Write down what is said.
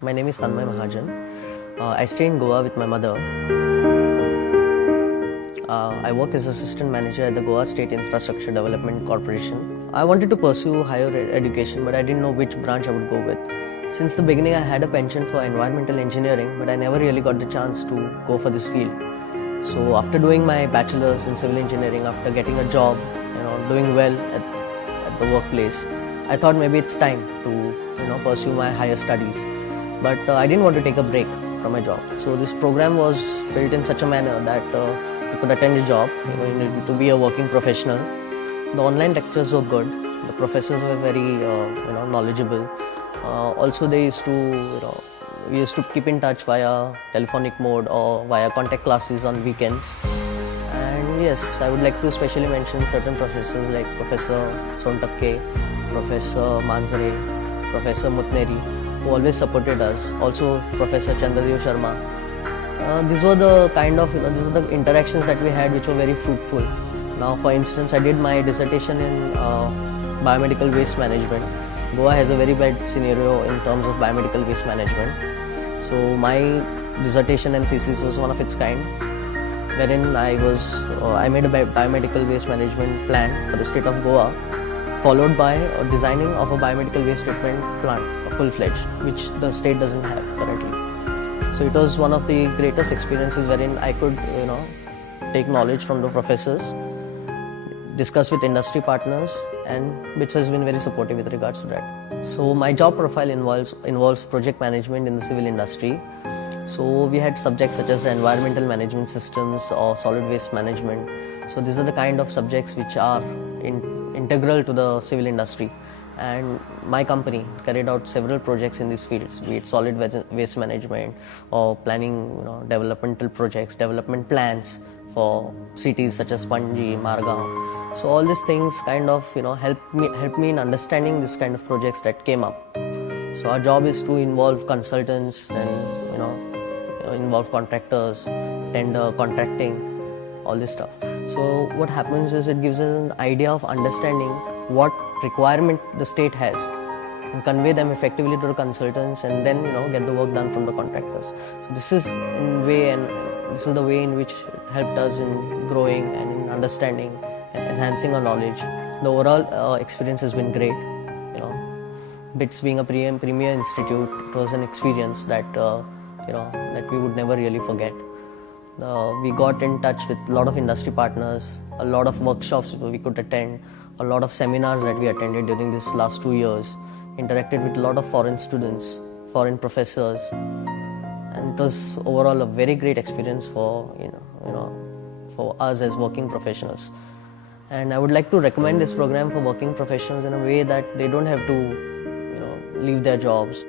My name is Tanmay Mahajan. I stay in Goa with my mother. I work as assistant manager at the Goa State Infrastructure Development Corporation. I wanted to pursue higher education, but I didn't know which branch I would go with. Since the beginning, I had a penchant for environmental engineering, but I never really got the chance to go for this field. So after doing my bachelor's in civil engineering, after getting a job, doing well at the workplace, I thought maybe it's time to pursue my higher studies. But I didn't want to take a break from my job. So this program was built in such a manner that you could attend a job, you needed to be a working professional. The online lectures were good. The professors were very knowledgeable. Also, they used to we used to keep in touch via telephonic mode or via contact classes on weekends. And yes, I would like to specially mention certain professors like Professor Sontakke, Professor Manzare, Professor Mutneri, who always supported us. Also, Professor Chandradev Sharma. These were the kind of these are the interactions that we had, which were very fruitful. Now, for instance, I did my dissertation in biomedical waste management. Goa has a very bad scenario in terms of biomedical waste management. So my dissertation and thesis was one of its kind, wherein I made a biomedical waste management plan for the state of Goa, followed by a designing of a biomedical waste treatment plant, full-fledged, which the state doesn't have currently. So it was one of the greatest experiences wherein I could take knowledge from the professors, discuss with industry partners, and which has been very supportive with regards to that. So my job profile involves project management in the civil industry. So we had subjects such as the environmental management systems or solid waste management. So these are the kind of subjects which are integral to the civil industry. And my company carried out several projects in these fields, be it solid waste management or planning developmental projects, development plans for cities such as Panji, Margao. So all these things kind of help me in understanding this kind of projects that came up. So our job is to involve consultants and involve contractors, tender, contracting, all this stuff. So what happens is it gives us an idea of understanding what requirement the state has and convey them effectively to the consultants, and then get the work done from the contractors. So this is the way in which it helped us in growing and in understanding and enhancing our knowledge. The overall experience has been great. BITS being a premier institute, it was an experience that that we would never really forget. We got in touch with a lot of industry partners, a lot of workshops we could attend, a lot of seminars that we attended during these last 2 years, interacted with a lot of foreign students, foreign professors, and it was overall a very great experience for for us as working professionals. And I would like to recommend this program for working professionals in a way that they don't have to leave their jobs.